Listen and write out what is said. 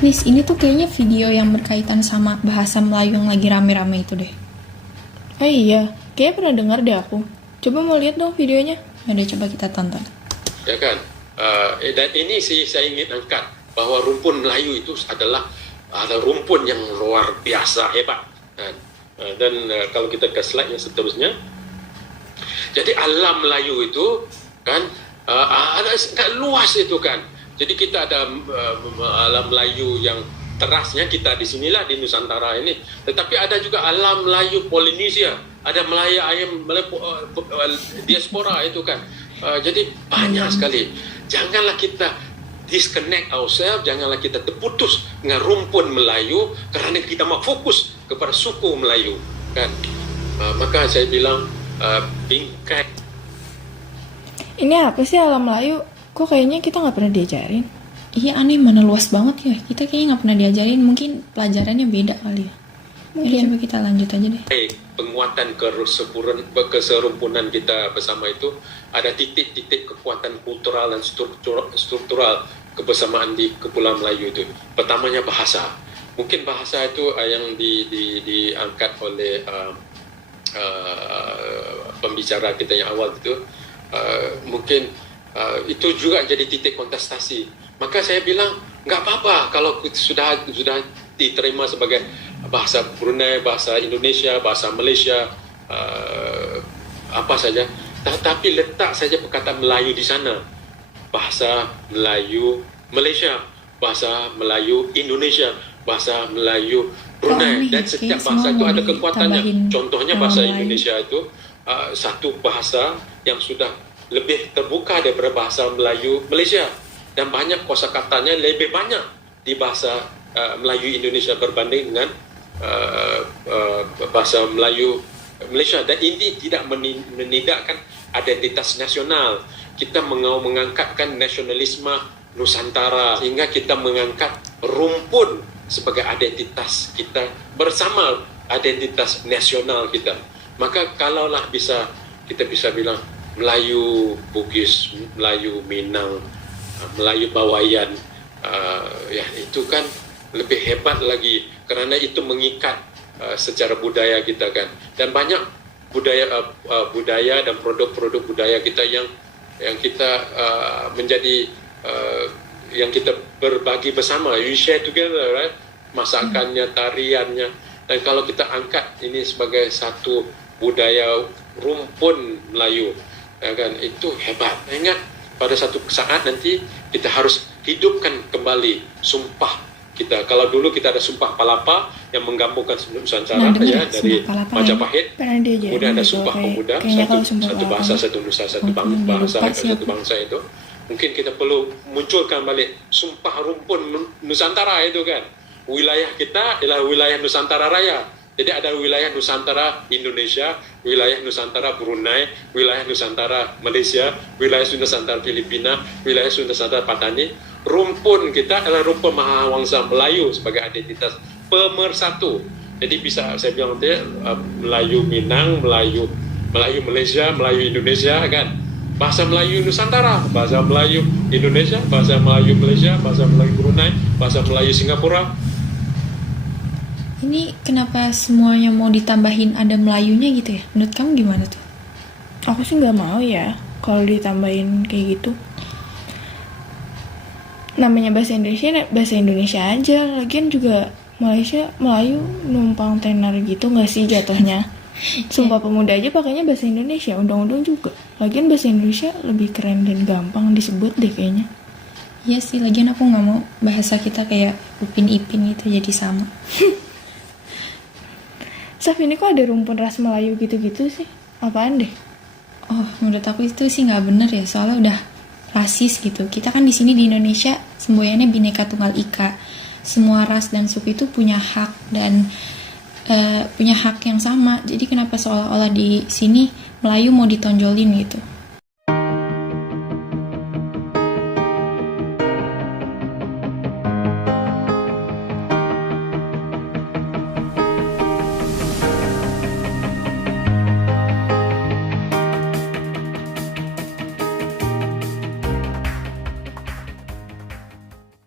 Nis, ini tuh kayaknya video yang berkaitan sama bahasa Melayu yang lagi rame-rame itu deh. Oh iya, kayaknya pernah dengar deh aku. Coba mau lihat dong videonya. Udah, coba kita tonton. Ya kan? Dan ini sih saya ingin angkat bahwa rumpun Melayu itu adalah rumpun yang luar biasa hebat. Dan kalau kita ke slide yang seterusnya, jadi alam Melayu itu kan ada sangat luas itu kan. Jadi kita ada alam Melayu yang terasnya kita di sinilah di Nusantara ini. Tetapi ada juga alam Melayu Polinesia, ada Melayu ayam diaspora itu kan. Jadi banyak sekali. Janganlah kita disconnect ourselves, janganlah kita terputus dengan rumpun Melayu kerana kita mau fokus kepada suku Melayu kan. Maka saya bilang bingkai. Ini apa sih alam Melayu? Kok kayaknya kita nggak pernah diajarin? Iya, aneh, mana luas banget ya. Kita kayaknya nggak pernah diajarin. Mungkin pelajarannya beda kali ya. Mungkin. Coba kita lanjut aja deh. Penguatan keserumpunan kita bersama itu ada titik-titik kekuatan kultural dan struktural kebersamaan di Kepulauan Melayu itu. Pertamanya bahasa. Mungkin bahasa itu yang diangkat oleh pembicara kita yang awal itu. Mungkin itu juga jadi titik kontestasi. Maka saya bilang nggak apa-apa kalau sudah diterima sebagai bahasa Brunei, bahasa Indonesia, bahasa Malaysia, apa saja. Tapi letak saja perkataan Melayu di sana. Bahasa Melayu Malaysia, bahasa Melayu Indonesia, bahasa Melayu Brunei. Dan setiap bahasa itu ada kekuatannya. Contohnya bahasa Indonesia itu satu bahasa yang sudah lebih terbuka daripada bahasa Melayu Malaysia, dan banyak kosakatanya lebih banyak di bahasa Melayu Indonesia berbanding dengan bahasa Melayu Malaysia. Dan ini tidak menidakkan identitas nasional. Kita mengangkatkan nasionalisme Nusantara, sehingga kita mengangkat rumpun sebagai identitas kita bersama, identitas nasional kita. Maka kalaulah kita bisa bilang Melayu Bugis, Melayu Minang, Melayu Bawayan, ya itu kan lebih hebat lagi kerana itu mengikat secara budaya kita kan. Dan banyak budaya dan produk-produk budaya kita yang kita menjadi yang kita berbagi bersama. You share together, right? Masakannya, tariannya. Dan kalau kita angkat ini sebagai satu budaya rumpun Melayu, ya kan, itu hebat. Ingat, pada satu saat nanti kita harus hidupkan kembali sumpah kita. Kalau dulu kita ada sumpah Palapa yang menggabungkan Nusantara ya, dari Majapahit, kemudian ada sumpah pemuda, satu bahasa, satu nusa, satu bangsa itu. Mungkin kita perlu munculkan balik sumpah rumpun Nusantara itu kan. Wilayah kita adalah wilayah Nusantara Raya. Jadi ada wilayah Nusantara Indonesia, wilayah Nusantara Brunei, wilayah Nusantara Malaysia, wilayah Nusantara Filipina, wilayah Nusantara Patani. Rumpun kita adalah rumpun Mahawangsa Melayu sebagai identitas pemersatu. Jadi bisa saya bilang Melayu Minang, Melayu Malaysia, Melayu Indonesia kan. Bahasa Melayu Nusantara, bahasa Melayu Indonesia, bahasa Melayu Malaysia, bahasa Melayu Brunei, bahasa Melayu Singapura. Ini kenapa semuanya mau ditambahin ada Melayunya gitu ya? Menurut kamu gimana tuh? Aku sih nggak mau ya kalau ditambahin kayak gitu. Namanya bahasa Indonesia aja. Lagian juga Melayu numpang tenar gitu nggak sih jatuhnya? Sumpah Pemuda aja pakainya bahasa Indonesia, undang-undang juga. Lagian bahasa Indonesia lebih keren dan gampang disebut deh kayaknya. Iya sih, lagian aku nggak mau bahasa kita kayak Upin Ipin gitu jadi sama. Saf, ini kok ada rumpun ras Melayu gitu-gitu sih? Apaan deh? Oh, menurut aku itu sih nggak bener ya, soalnya udah rasis gitu. Kita kan di sini di Indonesia semboyannya Bhinneka Tunggal Ika. Semua ras dan suku itu punya hak dan punya hak yang sama. Jadi kenapa seolah-olah di sini Melayu mau ditonjolin gitu?